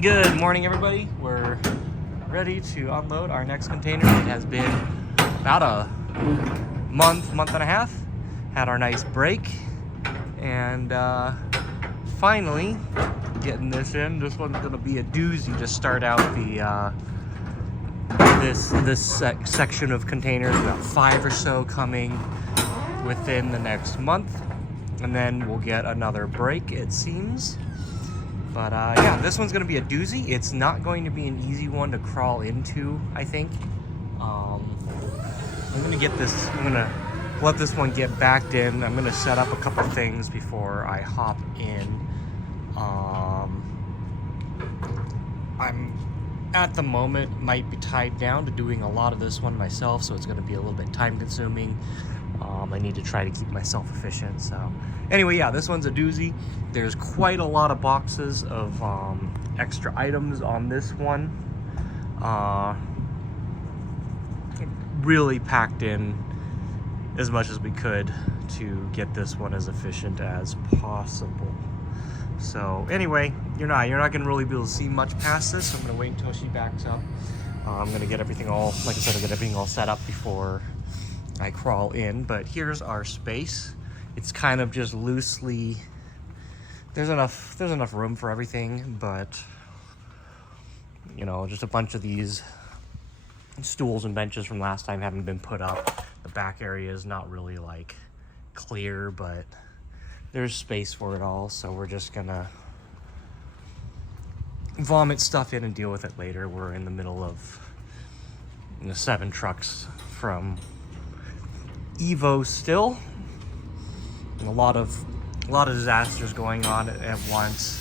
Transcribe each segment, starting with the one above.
Good morning, everybody. We're ready to unload our next container. It has been about a month and a half. Had our nice break, and finally getting this in. This one's gonna be a doozy to start out the this section of containers. About 5 or so coming within the next month, and then we'll get another break, it seems. But yeah, this one's gonna be a doozy. It's not going to be an easy one to crawl into, I think. I'm gonna let this one get backed in. I'm gonna set up a couple things before I hop in. I'm at the moment might be tied down to doing a lot of this one myself, so it's gonna be a little bit time consuming. I need to try to keep myself efficient. So anyway, yeah, this one's a doozy. There's quite a lot of boxes of extra items on this one. Really packed in as much as we could to get this one as efficient as possible. So anyway, you're not gonna really be able to see much past this. So I'm gonna wait until she backs up. I'm gonna get everything all, like I said, I'll get everything all set up before I crawl in. But here's our space. It's kind of just loosely, there's enough room for everything, but you know, just a bunch of these stools and benches from last time haven't been put up. The back area is not really like clear, but there's space for it all, so we're just gonna vomit stuff in and deal with it later. We're in the middle of 7 trucks from Evo still, and a lot of disasters going on at once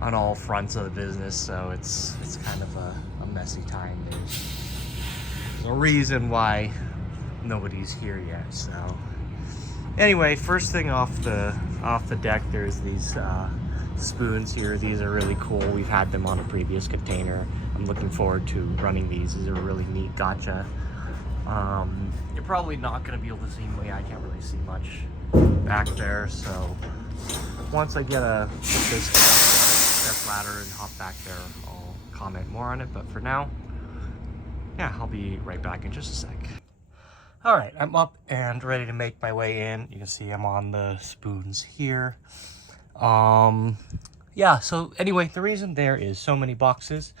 on all fronts of the business. So it's kind of a messy time. There's a reason why nobody's here yet. So anyway, first thing off the deck, there's these spoons here. These are really cool. We've had them on a previous container. I'm looking forward to running these. These are a really neat gotcha. You're probably not going to be able to see me. I can't really see much back there. So once I get this step ladder and hop back there, I'll comment more on it. But for now, yeah, I'll be right back in just a sec. All right, I'm up and ready to make my way in. You can see I'm on the spoons here. Yeah, so anyway, the reason there is so many boxes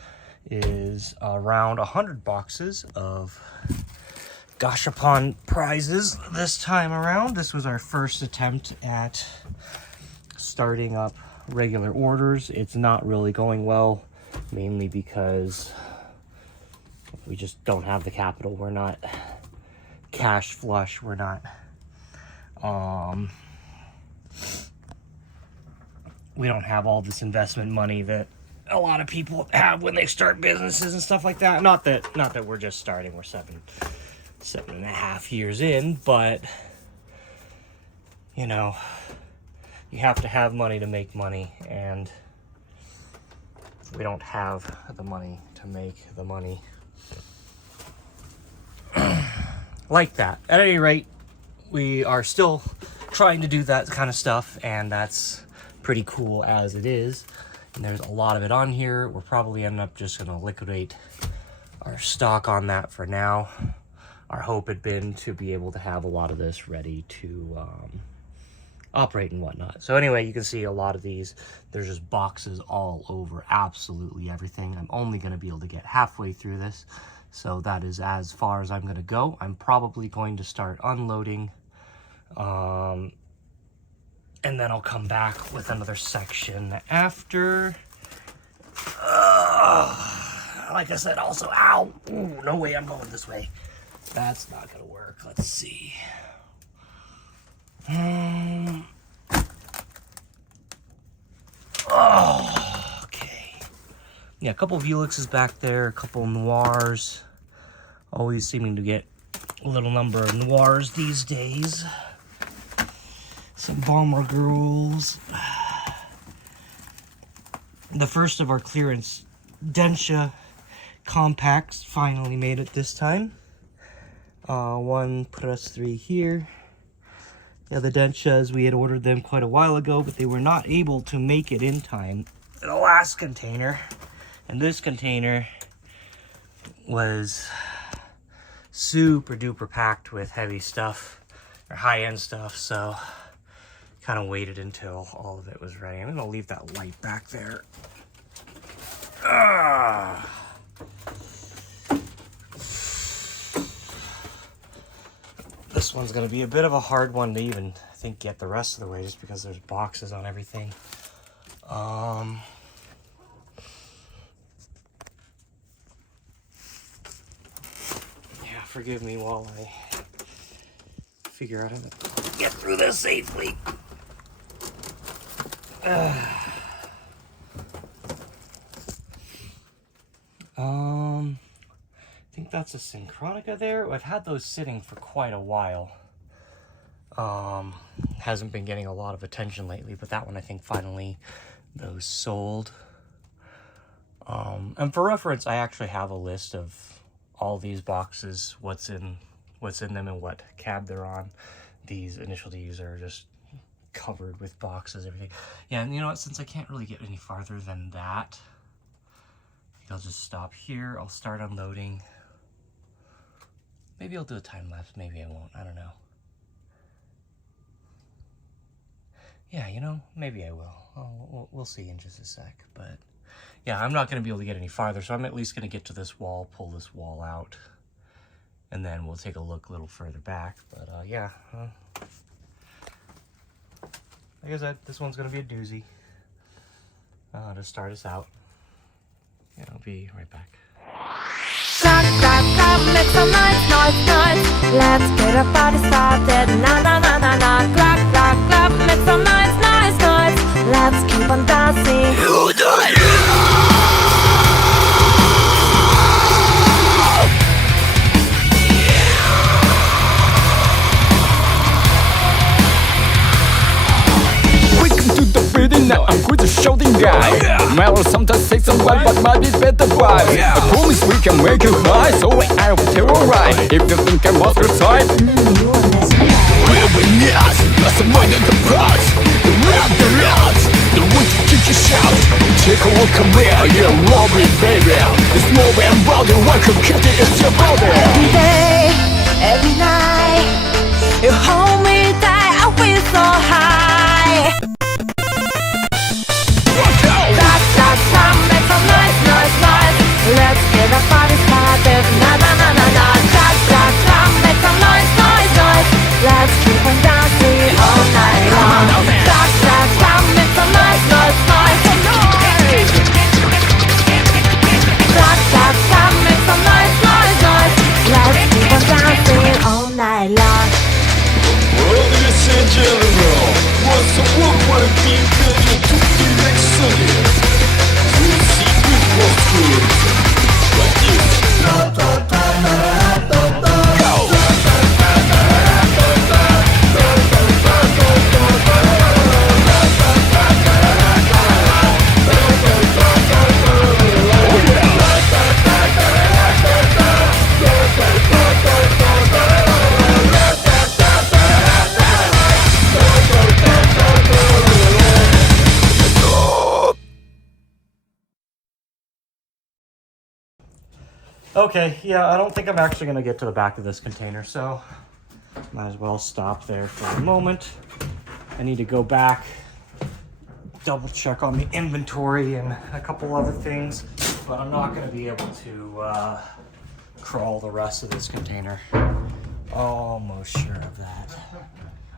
is around 100 boxes of Gashapon prizes this time around. This was our first attempt at starting up regular orders. It's not really going well, mainly because we just don't have the capital. We're not cash flush. We're not we don't have all this investment money that a lot of people have when they start businesses and stuff like that. Not that we're just starting. We're 7.5 years in, but you know, you have to have money to make money, and we don't have the money to make the money like that. At any rate, we are still trying to do that kind of stuff, and that's pretty cool as it is. And there's a lot of it on here. We're probably ending up just gonna liquidate our stock on that for now. Our hope had been to be able to have a lot of this ready to operate and whatnot. So anyway, you can see a lot of these, there's just boxes all over absolutely everything. I'm only gonna be able to get halfway through this, so that is as far as I'm gonna go. I'm probably going to start unloading, and then I'll come back with another section after. Like I said, also, ow, ooh, no way I'm going this way. That's not gonna work. Let's see. Oh, okay. Yeah, a couple of Helixes back there, a couple of Noirs. Always seeming to get a little number of Noirs these days. Some Bomber Girls. The first of our clearance Densha compacts finally made it this time. One plus 3 here. Yeah, the dentures, we had ordered them quite a while ago, but they were not able to make it in time. The last container, and this container was super duper packed with heavy stuff, or high-end stuff, so kind of waited until all of it was ready. I'm gonna leave that light back there. This one's gonna be a bit of a hard one to even, I think, get the rest of the way, just because there's boxes on everything. Yeah, forgive me while I figure out how to get through this safely. I think that's a Synchronica there. I've had those sitting for quite a while. Hasn't been getting a lot of attention lately, but that one I think finally those sold. And for reference, I actually have a list of all these boxes, what's in them and what cab they're on. These initial Ds are just covered with boxes, everything. Yeah, and you know what, since I can't really get any farther than that, I'll just stop here. I'll start unloading. Maybe I'll do a time lapse, maybe I won't, I don't know. Yeah, you know, maybe I will. We'll see in just a sec, but yeah, I'm not gonna be able to get any farther, so I'm at least gonna get to this wall, pull this wall out, and then we'll take a look a little further back. But yeah, like I said, this one's gonna be a doozy to start us out. Yeah, I'll be right back. Clap, clap, clap, make some noise, noise, noise. Let's get a party started. Na na na na na. Clap, clap, clap, make some noise, noise, noise. Let's keep on dancing. Welcome to the building, now I'm going to shouting guy. Mellow sometimes say some vibe, but might be better vibes. I promise we can make you high, so I will tell you right. If you think I'm off your side, we'll be nuts. Let's avoid the prize. The rap, the rats, the way to kick your shout. Take a look at me, you're a robbery, baby. It's more than body, one could kick it, it's your body. Every day, every night, you hold me tight, I feel so high. Clap, clap, clap, make some noise, noise, noise. Let's get a party started. Na na na na na. Clap, clap, clap, make some noise, noise, noise. Let's keep on dancing all night long. Clap, clap, clap, make some noise, noise, noise. Clap, clap, clap, make some noise, noise, noise. Let's keep on dancing all night long. Ladies and gentlemen, what's the work when people to the next Sunday? We'll see with what's good. Like this. Okay, yeah, I don't think I'm actually gonna get to the back of this container, so might as well stop there for a moment. I need to go back, double check on the inventory and a couple other things, but I'm not gonna be able to crawl the rest of this container. Almost sure of that.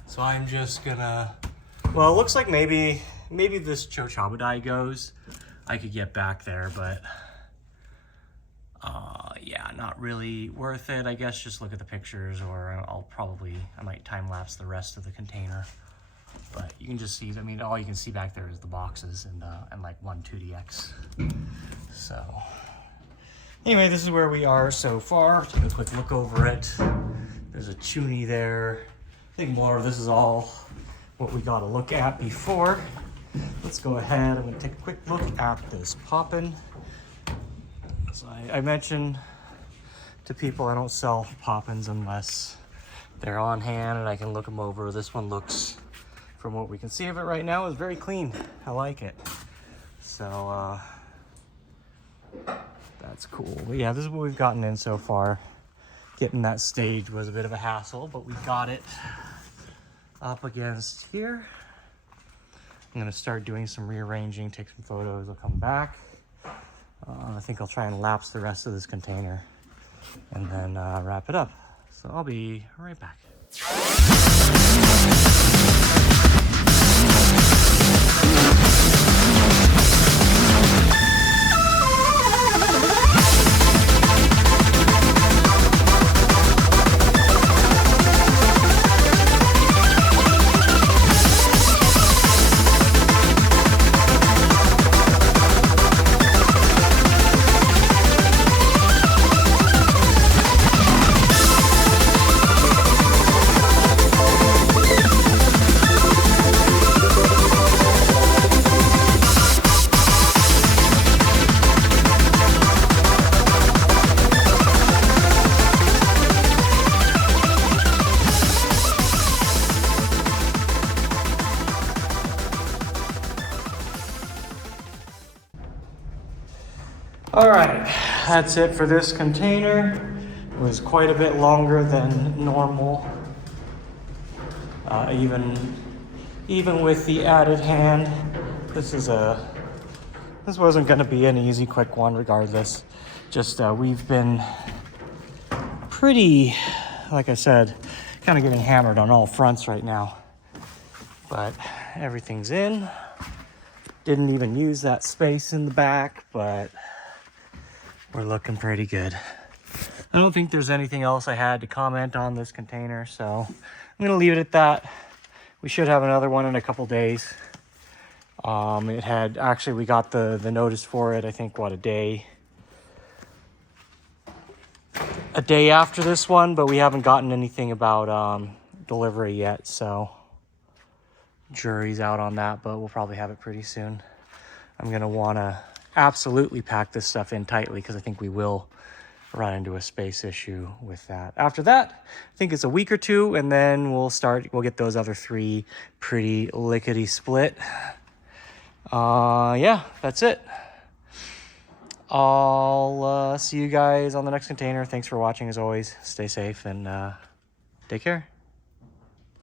So I'm just gonna, well, it looks like maybe this Chochabadai goes. I could get back there, but yeah, not really worth it. I guess just look at the pictures, or I might time lapse the rest of the container. But you can just see, I mean, all you can see back there is the boxes and like one 2DX. So anyway, this is where we are so far. Take a quick look over it. There's a Chuni there. I think more of this is all what we got to look at before. Let's go ahead. I'm going to take a quick look at this poppin'. So I mentioned to people I don't sell poppins unless they're on hand and I can look them over. This one looks, from what we can see of it right now, is very clean. I like it. So that's cool. But yeah, this is what we've gotten in so far. Getting that stage was a bit of a hassle, but we got it up against here. I'm gonna start doing some rearranging, take some photos, I'll come back. I think I'll try and lapse the rest of this container and then wrap it up. So I'll be right back. All right, that's it for this container. It was quite a bit longer than normal. Even with the added hand, this wasn't gonna be an easy, quick one regardless. Just, we've been pretty, like I said, kind of getting hammered on all fronts right now. But everything's in. Didn't even use that space in the back, but we're looking pretty good. I don't think there's anything else I had to comment on this container, so I'm gonna leave it at that. We should have another one in a couple days. It had, actually we got the notice for it, I think, what, a day after this one, but we haven't gotten anything about delivery yet, so jury's out on that, but we'll probably have it pretty soon. I'm gonna wanna absolutely pack this stuff in tightly because I think we will run into a space issue with that. After that, I think it's a week or two, and then we'll get those other 3 pretty lickety split. Yeah, that's it. I'll see you guys on the next container. Thanks for watching as always. Stay safe and take care.